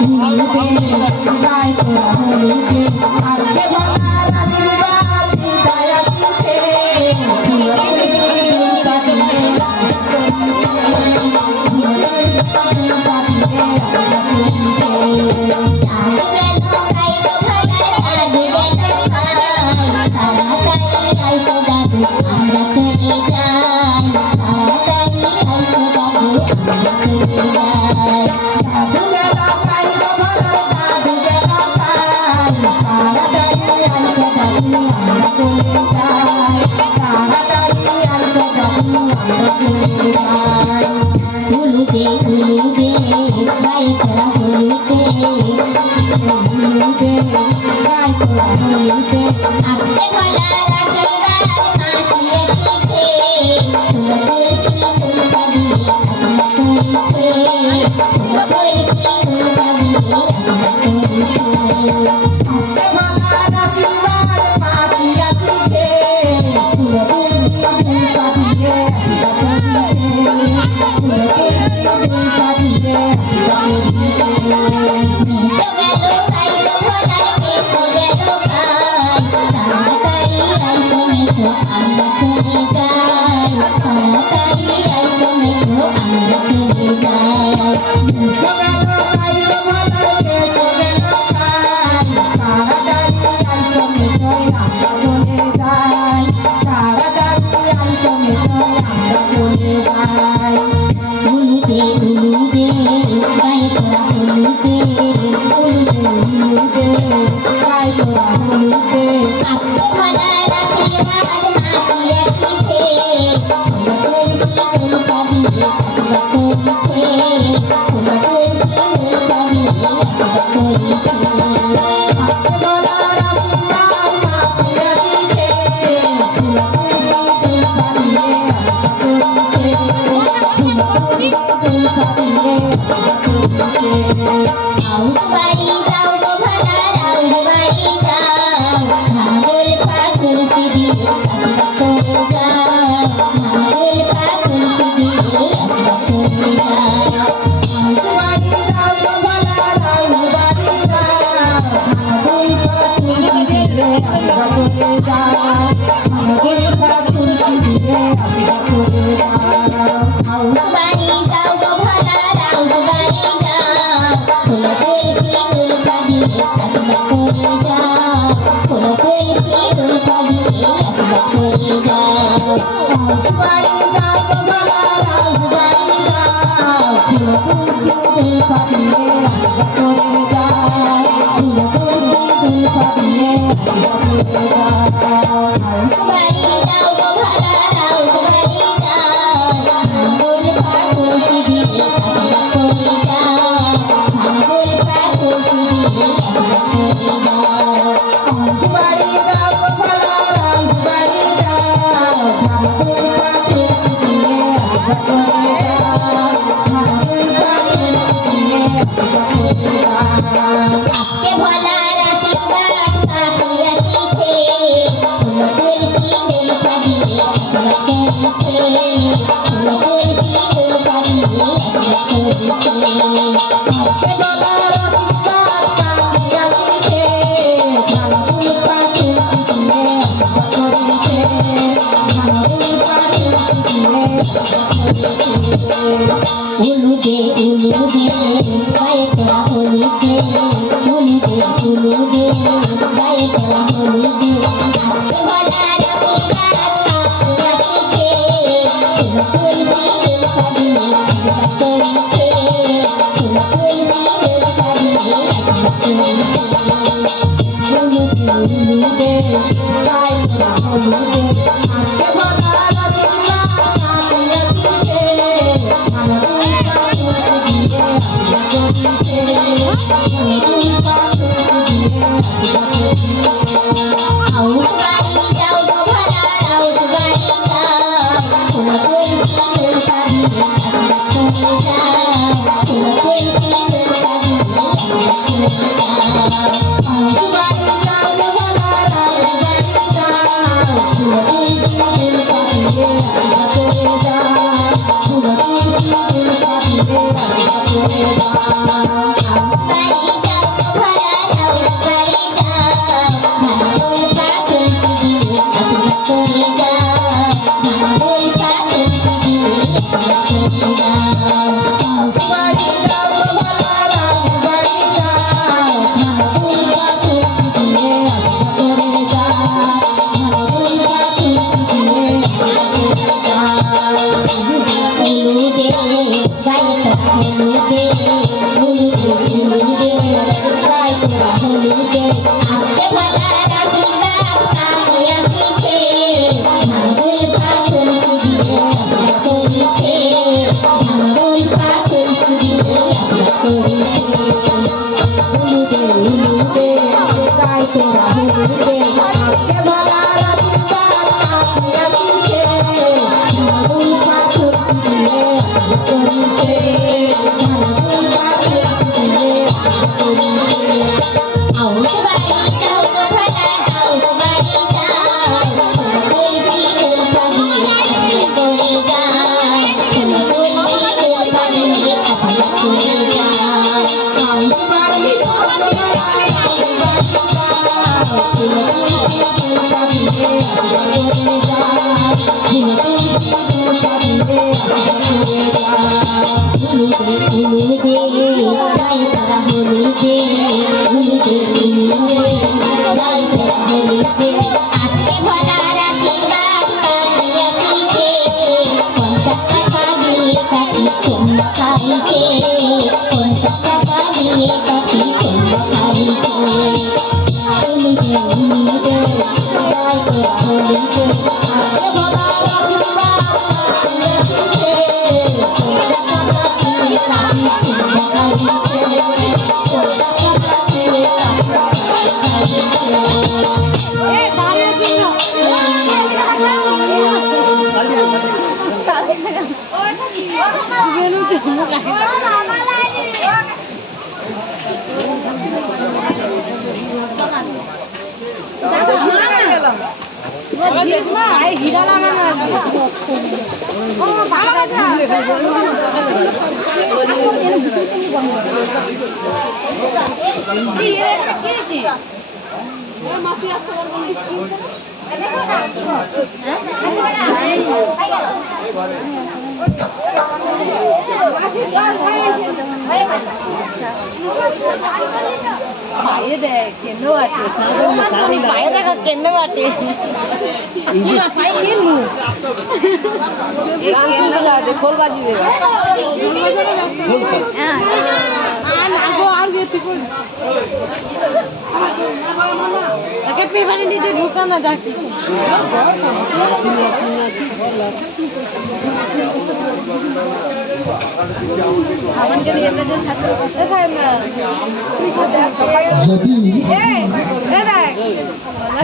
Bye.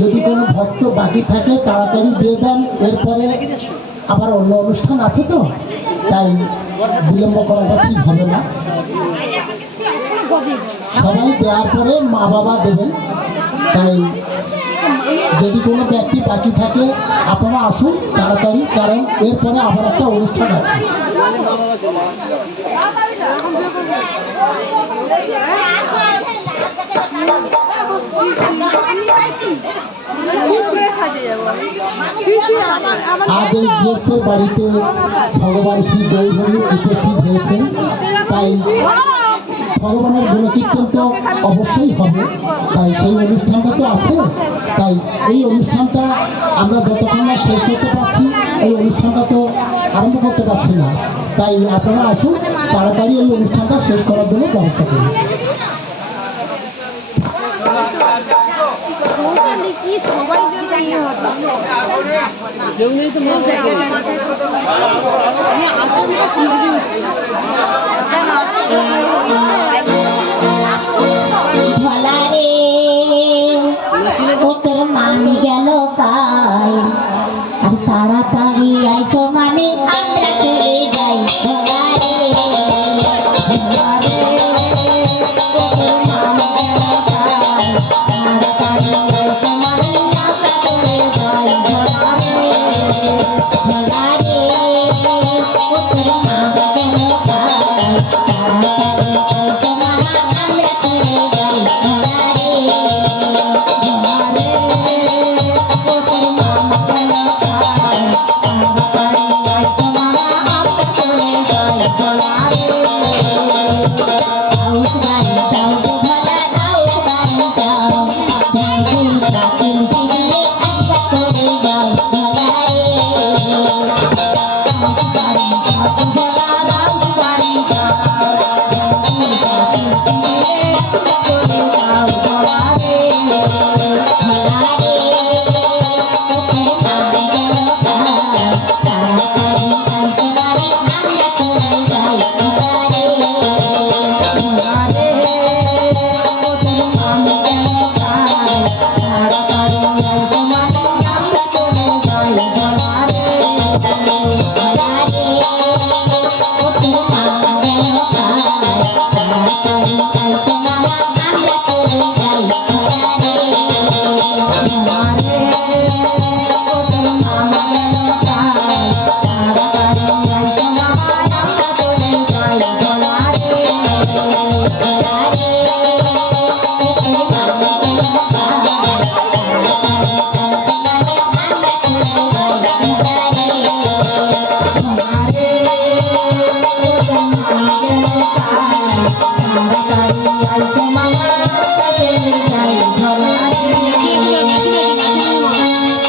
যদি কোনো ভক্ত বাকি থাকে তাড়াতাড়ি দিয়ে দেন, এরপরে আবার অন্য অনুষ্ঠান আছে তো, তাই বিলম্ব করাটা ঠিক হবে না। সবাই দেওয়ার পরে মা বাবা দেবেন, তাই যদি কোনো ব্যক্তি বাকি থাকে আপনারা আসুন তাড়াতাড়ি, কারণ এরপরে আবার একটা অনুষ্ঠান আছে। আজ এই গৃহস্থের বাড়িতে ভগবান শ্রী গৌরহরি উপস্থিত হয়েছেন, তাই ভগবানের গুণকীর্তন তো অবশ্যই হবে, তাই সেই অনুষ্ঠানটা তো আছে। তাই এই অনুষ্ঠানটা আমরা যতক্ষণ না শেষ করতে পারছি, এই অনুষ্ঠানটা তো আরম্ভ করতে পারছি না। তাই আপনারা আসুন তাড়াতাড়ি এই অনুষ্ঠানটা শেষ করার জন্য ব্যবস্থা করুন। তোর মামি গেল কাই, আর তাড়াতাড়ি আইসো মামি আমরা চলে যাই।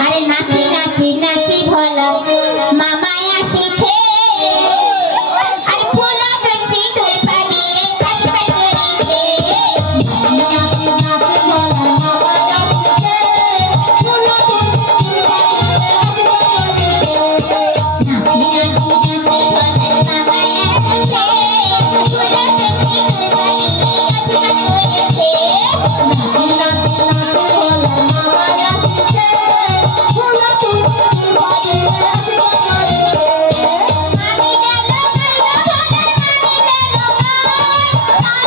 আরে নাচি নাচি নাচি ভোলা মামায় আসিছে আরে ফুলা বেশি তুই পানি কাটবে করিছে নাচি নাচি ভোলা মামায় আসিছে ফুলা বেশি তুই পানি নাচি নাচি নাচি ভোলা মামায় আসিছে ফুলা বেশি তুই পানি কাটবে করিছে নাচি নাচি নাচি ভোলা মামায় আসিছে ফুলা বেশি তুই পানি মামি গেল গেল ভোলার মামি গেল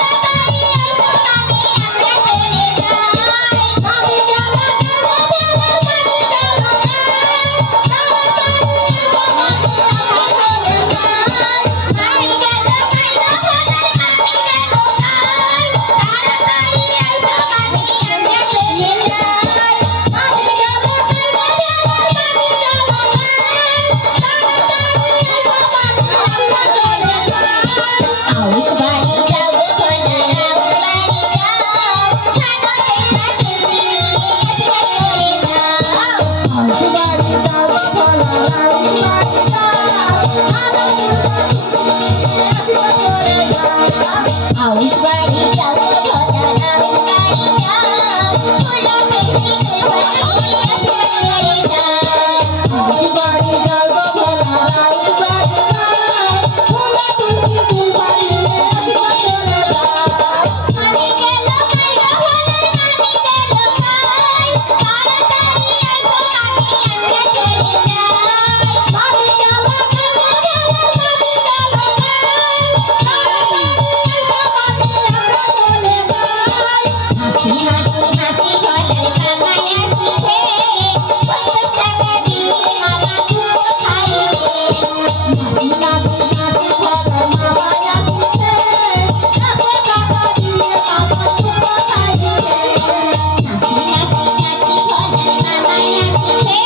তাড়াতাড়ি এসো মামি আমরা চলে যাই মামি গেল গেল ভোলার মামি গেল তাড়াতাড়ি এসো মামি আমরা চলে যাই মামি গেল গেল ভোলার মামি গেল তাড়াতাড়ি এসো মামি আমরা চলে যাই মামি গেল গেল ভোলার মামি গেল আউস বাড়ি যাও গো ভোলা রাউস বাড়ি যাও খানো দেখা তুমি এসে করে যাও আউস বাড়ি যাও গো ভোলা রাউস বাড়ি যাও খানো দেখা তুমি এসে করে যাও আউস বাড়ি যাও গো ভোলা রাউস বাড়ি যাও ফুলো বেশি তুই পানি এসে করে যাও আউস বাড়ি যাও গো ভোলা রাউস বাড়ি যাও ফুলো বেশি তুই পানি এসে করে যাও মামি গেল কই গো ভোলার মামি গেল কই তাড়াতাড়ি এসো মামি আমরা চলে যাই মামি গেল গেল ভোলার মামি গেল তাড়াতাড়ি এসো মামি আমরা চলে যাই হাসি হাসি হাসি ভোলার মামায় আসিছে 50 টাকা দিয়ে মামা তুলো খাইবে নাচি নাচি নাচি ভোলার মামায় আসিছে 100 টাকা দিয়ে মামা তুলো খাইবে নাচি নাচি নাচি ভোলার মামায় আসিছে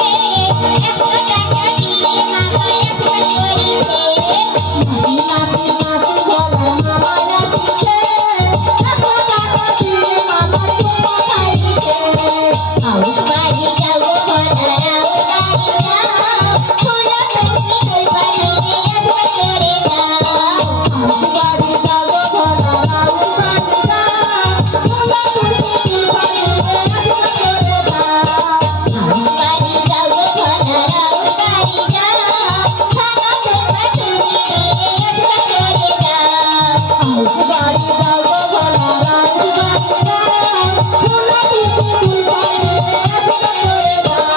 100 টাকা দিয়ে মামায় আসবে করিছে নাচি নাচি নাচি ভোলার মামায় আসিছে 100 টাকা দিয়ে মামা তুলো খাইবে আউস বাড়ি যাও গো ভোলা রাউস বাড়ি যাও ফুলো বেশি তুই পানি আসবে করে যাও আউস বাড়ি যাও গো ভোলা রাউস বাড়ি যাও ফুলো বেশি তুই পানি আসবে করে যাও আউস বাড়ি যাও গো ভোলা রাউস বাড়ি যাও খানো দেখা তুমি আসবে করে যাও আউস বাড়ি যাও গো ভোলা রাউস বাড়ি যাও ফুলো বেশি তুই পানি আসবে করে যাও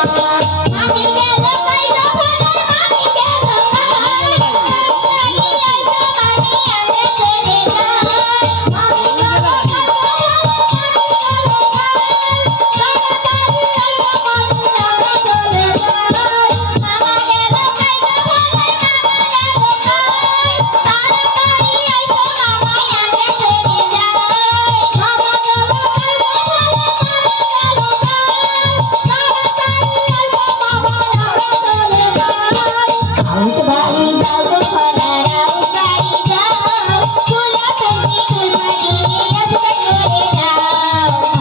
মামি গেল কই গো ভোলার মামি গেল কই তাড়াতাড়ি এসো মামি আমরা চলে যাই মামি গেল কই গো ভোলার মামি গেল তাড়াতাড়ি এসো মামি আমরা চলে যাই মামা গেল কই গো ভোলার মামা গেল কই তাড়াতাড়ি এসো মামা আমরা চলে যাই মামা গেল কই গো ভোলার মামা গেল কই তাড়াতাড়ি এসো মামা আমরা চলে যাই আউস